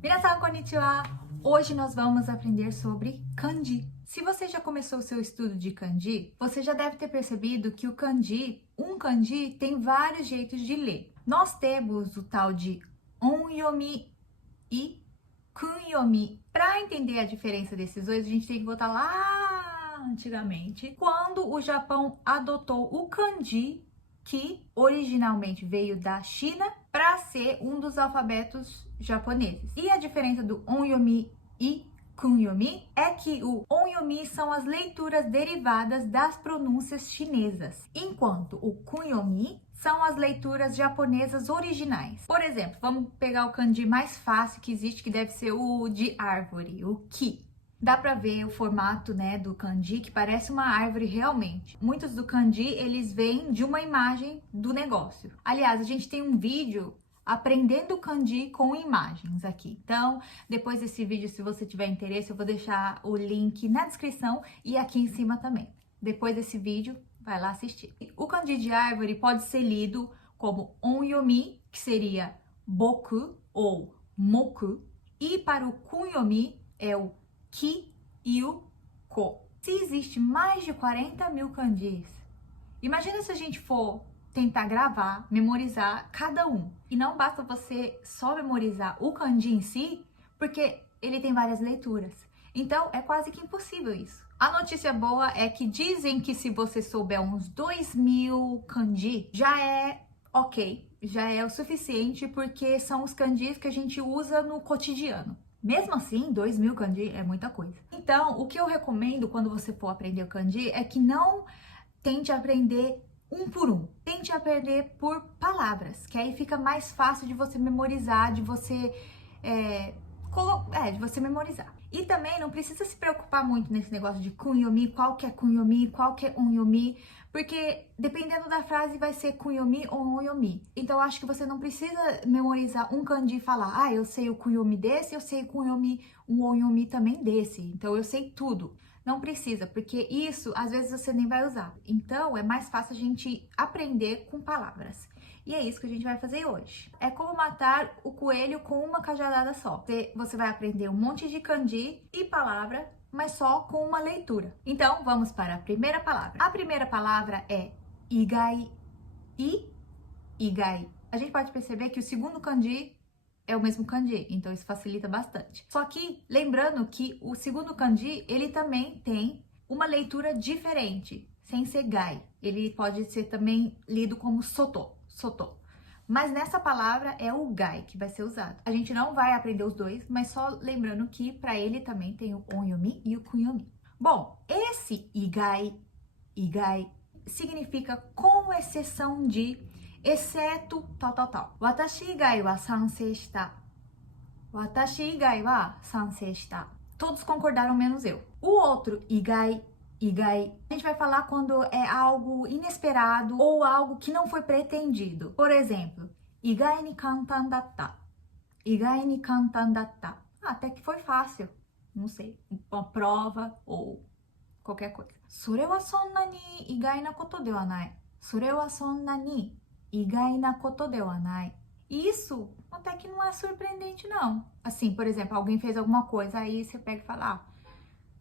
Minasan, konnichiwa! Hoje nós vamos aprender sobre kanji. Se você já começou o seu estudo de kanji, você já deve ter percebido que um kanji tem vários jeitos de ler. Nós temos o tal de onyomi e kunyomi. Para entender a diferença desses dois, a gente tem que voltar lá antigamente, quando o Japão adotou o kanji, que originalmente veio da China, para ser um dos alfabetos japoneses. E a diferença do onyomi e kunyomi é que o onyomi são as leituras derivadas das pronúncias chinesas, enquanto o kunyomi são as leituras japonesas originais. Por exemplo, vamos pegar o kanji mais fácil que existe, que deve ser o de árvore, o ki. Dá pra ver o formato, né, do kanji, que parece uma árvore realmente. Muitos do kanji, eles vêm de uma imagem do negócio. Aliás, a gente tem um vídeo aprendendo kanji com imagens aqui. Então, depois desse vídeo, se você tiver interesse, eu vou deixar o link na descrição e aqui em cima também. Depois desse vídeo, vai lá assistir. O kanji de árvore pode ser lido como onyomi, que seria boku ou moku, e para o kunyomi é o ki e o ko. Se existe mais de 40 mil kanjis, imagina se a gente for tentar gravar, memorizar cada um. E não basta você só memorizar o kanji em si, porque ele tem várias leituras. Então, é quase que impossível isso. A notícia boa é que dizem que se você souber uns 2.000 kanji, já é ok, já é o suficiente, porque são os kanjis que a gente usa no cotidiano. Mesmo assim, 2.000 kanji é muita coisa. Então, o que eu recomendo quando você for aprender o kanji é que não tente aprender um por um. Tente aprender por palavras, que aí fica mais fácil de você memorizar, de você memorizar. E também não precisa se preocupar muito nesse negócio de kunyomi, qual que é kunyomi, qual que é onyomi, porque dependendo da frase vai ser kunyomi ou onyomi. Então eu acho que você não precisa memorizar um kanji e falar, eu sei o kunyomi desse, eu sei o kunyomi, um onyomi também desse, então eu sei tudo. Não precisa, porque isso às vezes você nem vai usar. Então é mais fácil a gente aprender com palavras. E é isso que a gente vai fazer hoje. É como matar o coelho com uma cajadada só. Você vai aprender um monte de kanji e palavra, mas só com uma leitura. Então, vamos para a primeira palavra. A primeira palavra é igai e igai. A gente pode perceber que o segundo kanji é o mesmo kanji, então isso facilita bastante. Só que, lembrando que o segundo kanji, ele também tem uma leitura diferente, sem ser gai. Ele pode ser também lido como soto. Mas nessa palavra é o gai que vai ser usado. A gente não vai aprender os dois, mas só lembrando que para ele também tem o onyomi e o kunyomi. Bom, esse igai significa com exceção de, exceto tal. Watashi igai wa sansei shita. Watashi igai wa sansei shita. Todos concordaram menos eu. O outro igai, a gente vai falar quando é algo inesperado ou algo que não foi pretendido. Por exemplo, igai ni kantan datta. Igai ni kantan datta. Até que foi fácil. Não sei, uma prova ou qualquer coisa. それはそんなに意外なことではない。それはそんなに意外なことではない。Isso até que não é surpreendente, não. Assim, por exemplo, alguém fez alguma coisa, aí você pega e fala,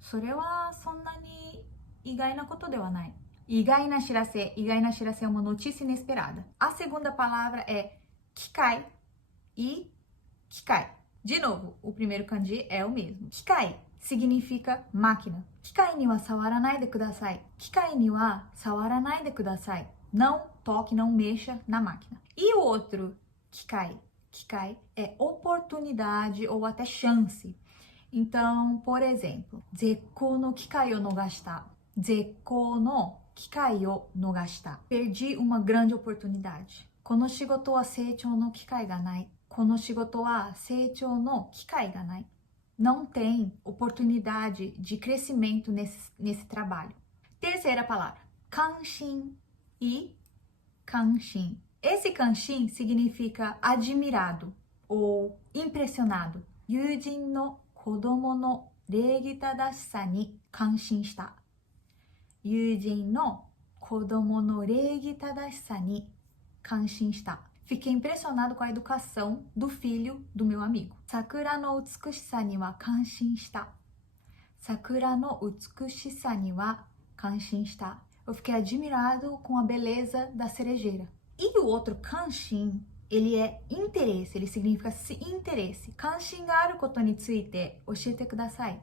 それはそんなに意外なことではない。意外な知らせé uma notícia inesperada. A segunda palavra é kikai e kikai. De novo, o primeiro kanji é o mesmo. Kikai significa máquina. Kikai ni wa sawaranai de kudasai. Kikai ni wa sawaranai de kudasai. Não toque, não mexa na máquina. E o outro kikai é oportunidade ou até chance. Então, por exemplo, zekkou no kikai o nogashita. Zekkou no kikai o nogashita. Perdi uma grande oportunidade. Kono shigoto wa seichou no kikai ga nai. Kono shigoto wa seichou no kikai ga nai. Não tem oportunidade de crescimento nesse trabalho. Terceira palavra, kanshin e kanshin. Esse kanshin significa admirado ou impressionado. Yujin no kodomo no reigi tadashisa ni kanshin shita. Yujin no kodomo no reigi tadashisa ni kanshin shita. Fiquei impressionado com a educação do filho do meu amigo. Sakura no utsukushisa ni wa kanshin shita. Sakura no utsukushisa ni wa kanshin shita. Eu fiquei admirado com a beleza da cerejeira. E o outro kanshin, ele é interesse, ele significa interesse. Kanshin ga aru koto ni tsuite oshiete kudasai.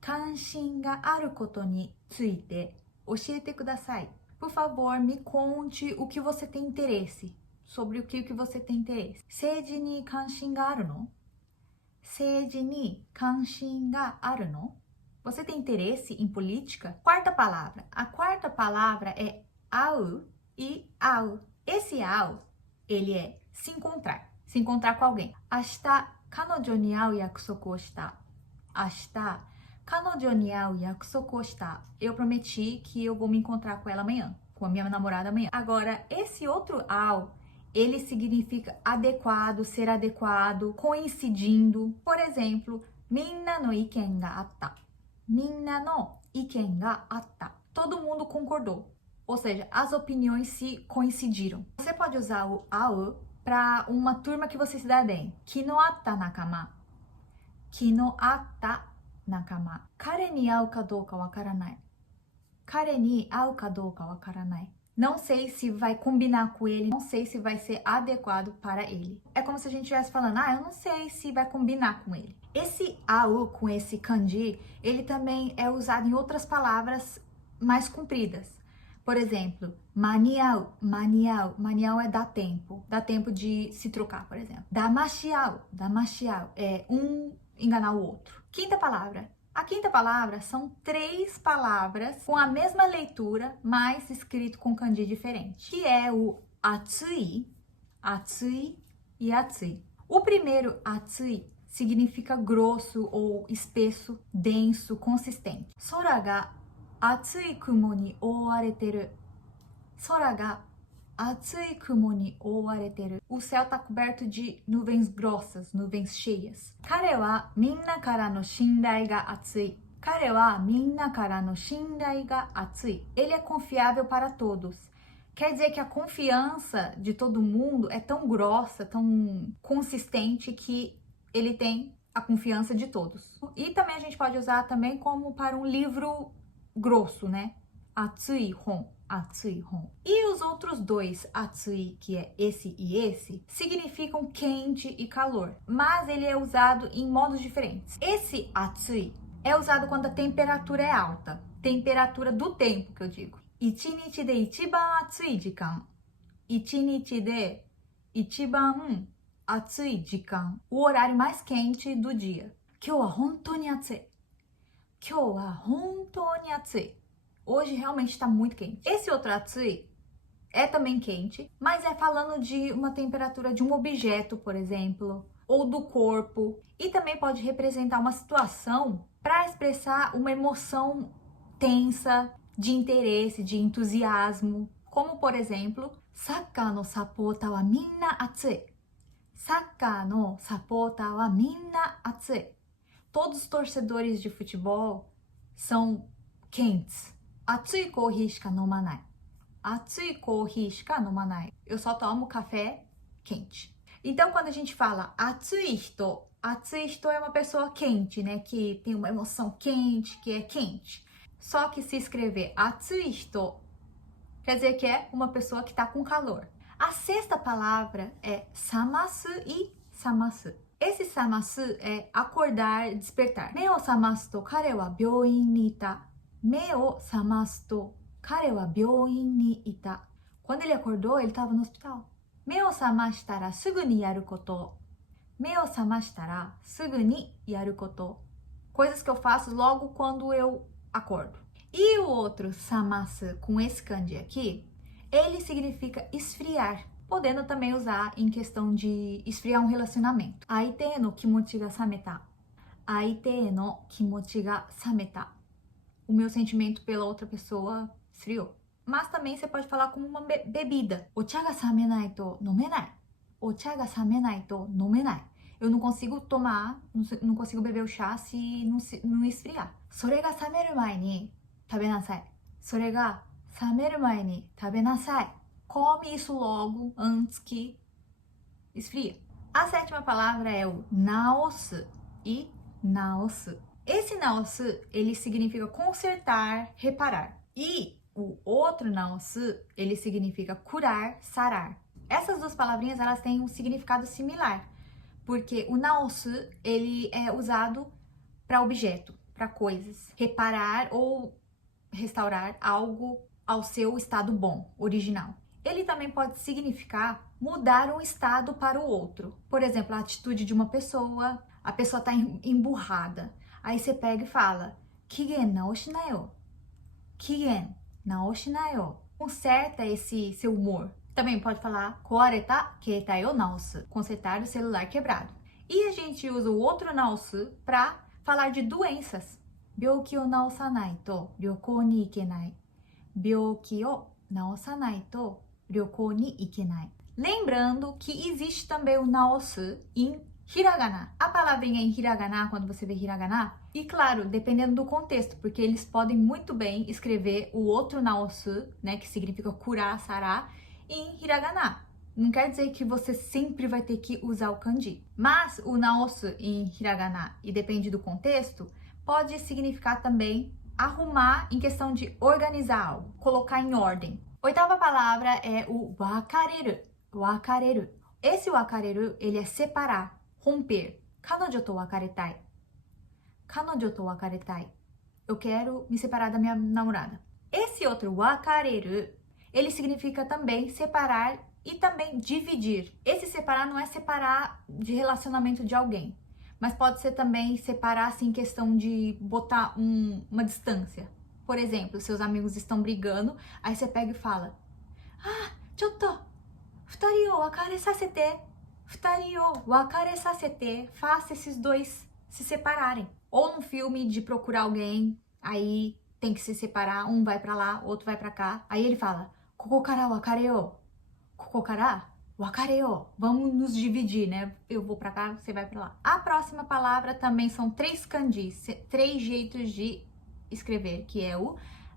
Kanshin ga aru koto ni tsuite oshiete kudasai. Por favor, me conte o que você tem interesse. Sobre o que você tem interesse. Seiji ni kanshin ga aru no? Seiji ni kanshin ga aru no? Você tem interesse em política? Quarta palavra. A quarta palavra é au e ao. Esse ao, ele é se encontrar. Se encontrar com alguém. Ashita kanojo ni au yakusoku o shita. Ashita kanojo ni au yakusoku o shita. Eu prometi que eu vou me encontrar com ela amanhã. Com a minha namorada amanhã. Agora, esse outro ao, ele significa adequado, ser adequado, coincidindo. Por exemplo, minna no iken ga atta. Minna no iken ga atta. Todo mundo concordou. Ou seja, as opiniões se coincidiram. Você pode usar o ao para uma turma que você se dá bem. Kino atta nakama. Kino atta nakama. Kare ni au ka douka wakaranai. Kare ni au ka douka wakaranai. Não sei se vai combinar com ele, não sei se vai ser adequado para ele. É como se a gente estivesse falando, eu não sei se vai combinar com ele. Esse au com esse kanji, ele também é usado em outras palavras mais compridas. Por exemplo, maniau, maniau. Maniau é dar tempo. Dá tempo de se trocar, por exemplo. Damashiau, damashiau. É um enganar o outro. Quinta palavra. A quinta palavra são 3 palavras com a mesma leitura, mas escrito com kanji diferente. Que é o atsui, atsui e atsui. O primeiro atsui significa grosso ou espesso, denso, consistente. Sora ga atsui kumo ni ouareteru. Sora ga atsui kumo ni ouareteru. O céu está coberto de nuvens grossas, nuvens cheias. Kare wa minna kara no shinrai ga atsui. Kare wa minna kara no shinrai ga atsui. Ele é confiável para todos. Quer dizer que a confiança de todo mundo é tão grossa, tão consistente que ele tem a confiança de todos. E também a gente pode usar também como para um livro grosso, né? Atsui hon, atsui hon. E os outros dois atsui, que é esse e esse, significam quente e calor, mas ele é usado em modos diferentes. Esse atsui é usado quando a temperatura é alta, temperatura do tempo que eu digo. Ichinichi de ichiban atsui jikan. Ichinichi de ichiban atsui jikan. O horário mais quente do dia. Kyou wa hontou ni atsui. Kyou wa hontou ni atsui. Hoje realmente está muito quente. Esse outro atsui é também quente, mas é falando de uma temperatura de um objeto, por exemplo, ou do corpo. E também pode representar uma situação para expressar uma emoção tensa, de interesse, de entusiasmo. Como, por exemplo, Sakkar no sapota wa minna atsui. Sakkar no sapota wa minna atsui. Todos os torcedores de futebol são quentes. Atsui kohi shika nomanai. Atsui kohi shika nomanai. Eu só tomo café quente. Então, quando a gente fala atsui hito é uma pessoa quente, né? Que tem uma emoção quente, que é quente. Só que se escrever atsui hito, quer dizer que é uma pessoa que está com calor. A sexta palavra é samasu e samasu. Esse samasu é acordar, despertar. Me o samasu to kare wa byouin ni ita. Me o samasu to kare wa byouin ni ita. Quando ele acordou, ele estava no hospital. Me o samashitara sugu ni yaru koto. Me o samashitara sugu ni yaru koto. Coisas que eu faço logo quando eu acordo. E o outro samasu com esse kanji aqui, ele significa esfriar. Podendo também usar em questão de esfriar um relacionamento. Aite no kimochi ga sameta. Aite no kimochi ga sameta. O meu sentimento pela outra pessoa esfriou. Mas também você pode falar como uma bebida. Ocha ga samenai to nomenai. Ocha ga samenai to nomenai. Eu não consigo tomar, não consigo beber o chá se não esfriar. Sore ga sameru mai ni tabenasai. Sore ga sameru mai ni tabenasai. Come isso logo antes que esfria. A sétima palavra é o naosu e naosu. Esse naosu, ele significa consertar, reparar. E o outro naosu, ele significa curar, sarar. Essas duas palavrinhas, elas têm um significado similar, porque o naosu, ele é usado para objeto, para coisas. Reparar ou restaurar algo ao seu estado bom, original. Ele também pode significar mudar um estado para o outro. Por exemplo, a atitude de uma pessoa, a pessoa está emburrada. Aí você pega e fala, kigen naoshinayo. Kigen naoshinayo. Conserta esse seu humor. Também pode falar, koareta keitai o naosu. Consertar o celular quebrado. E a gente usa o outro naosu para falar de doenças. Byouki o naosanai to ryoukou ni ikenai. Byouki o naosanai to ryoukou ni ikenai. Lembrando que existe também o naosu em hiragana. A palavrinha em hiragana, quando você vê hiragana, e claro, dependendo do contexto, porque eles podem muito bem escrever o outro naosu, né, que significa curar, sarar, em hiragana. Não quer dizer que você sempre vai ter que usar o kanji. Mas o naosu em hiragana, e depende do contexto, pode significar também arrumar em questão de organizar algo, colocar em ordem. Oitava palavra é o wakareru. Wakareru. Esse wakareru, ele é separar, romper. Kanojo to wakaretai. Kanojo to wakaretai. Eu quero me separar da minha namorada. Esse outro wakareru, ele significa também separar e também dividir. Esse separar não é separar de relacionamento de alguém, mas pode ser também separar assim em questão de botar uma distância. Por exemplo, seus amigos estão brigando, aí você pega e fala: "Ah, chotto, futari o wakare sasete. Futari o wakare sasete." Faça esses dois se separarem. Ou num filme de procurar alguém, aí tem que se separar, um vai pra lá, outro vai pra cá. Aí ele fala: "Koko kara wakare o." Koko kara wakare o. Vamos nos dividir, né? Eu vou pra cá, você vai pra lá. A próxima palavra também são 3 kanjis, 3 jeitos de escrever, que é o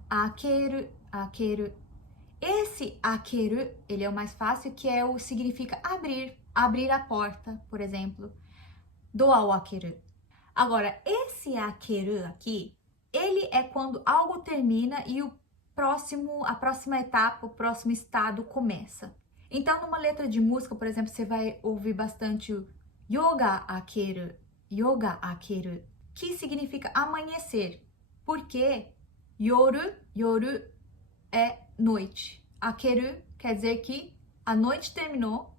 akeru, akeru. Esse akeru, ele é o mais fácil, que é o significa abrir, abrir a porta, por exemplo. Doa o akeru. Agora, esse akeru aqui, ele é quando algo termina e a próxima etapa, o próximo estado começa. Então, numa letra de música, por exemplo, você vai ouvir bastante o yoga akeru, que significa amanhecer. Porque yoru é noite. Akeru quer dizer que a noite terminou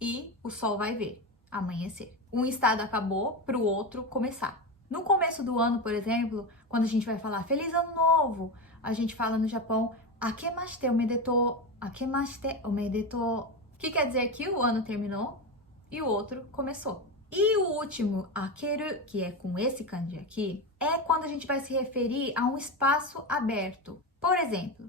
e o sol vai ver, amanhecer. Um estado acabou para o outro começar. No começo do ano, por exemplo, quando a gente vai falar Feliz Ano Novo, a gente fala no Japão Akemashite omedetou, Akemashite omedetou, que quer dizer que o ano terminou e o outro começou. E o último, akeru, que é com esse kanji aqui, é quando a gente vai se referir a um espaço aberto. Por exemplo,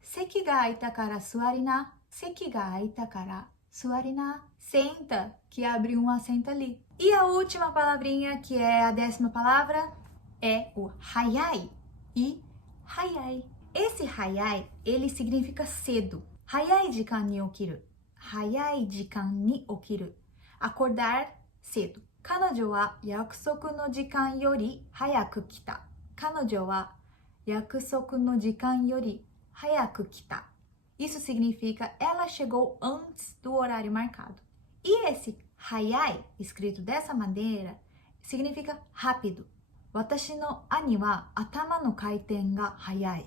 seki ga aita kara suari na, seki ga aita kara suari na. Senta, que abre um assento ali. E a última palavrinha, que é a 10ª palavra, é o hayai e hayai. Esse hayai, ele significa cedo. Hayai jikan ni okiru. Hayai jikan ni okiru. Acordar cedo. Kanojo wa yakusoku no jikan yori hayaku kita. Kanojo wa yakusoku no jikan yori hayaku kita. Isso significa ela chegou antes do horário marcado. E esse hayai, escrito dessa maneira, significa rápido. Watashi no ani wa atama no kaiten ga hayai.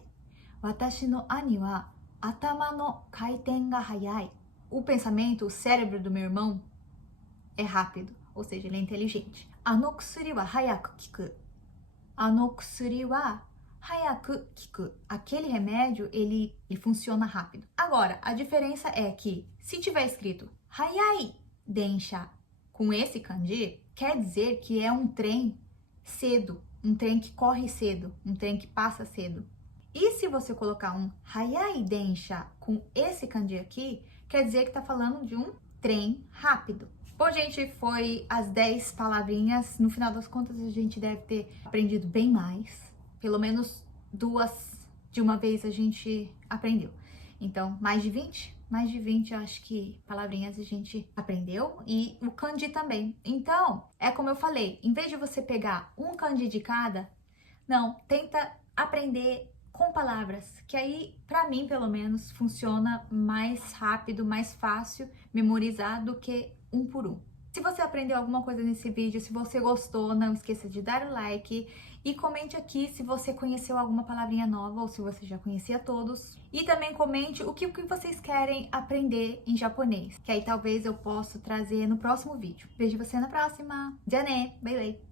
Watashi no ani wa atama no kaiten ga hayai. O pensamento, o cérebro do meu irmão é rápido, ou seja, ele é inteligente. Ano kusuri wa hayaku kiku. Ano kusuri wa hayaku kiku. Aquele remédio, ele funciona rápido. Agora, a diferença é que se tiver escrito hayai densha com esse kanji, quer dizer que é um trem cedo, um trem que corre cedo, um trem que passa cedo. E se você colocar um hayai densha com esse kanji aqui, quer dizer que tá falando de um trem rápido. Bom, gente, foi as 10 palavrinhas. No final das contas, a gente deve ter aprendido bem mais. Pelo menos 2 de uma vez a gente aprendeu. Então, mais de 20? mais de 20, eu acho que palavrinhas a gente aprendeu, e o kanji também. Então, é como eu falei, em vez de você pegar um kanji de cada, não, tenta aprender com palavras, que aí, pra mim, pelo menos, funciona mais rápido, mais fácil memorizar do que um por um. Se você aprendeu alguma coisa nesse vídeo, se você gostou, não esqueça de dar o like e comente aqui se você conheceu alguma palavrinha nova ou se você já conhecia todos. E também comente o que vocês querem aprender em japonês, que aí talvez eu possa trazer no próximo vídeo. Vejo você na próxima. Já né? Bye bye!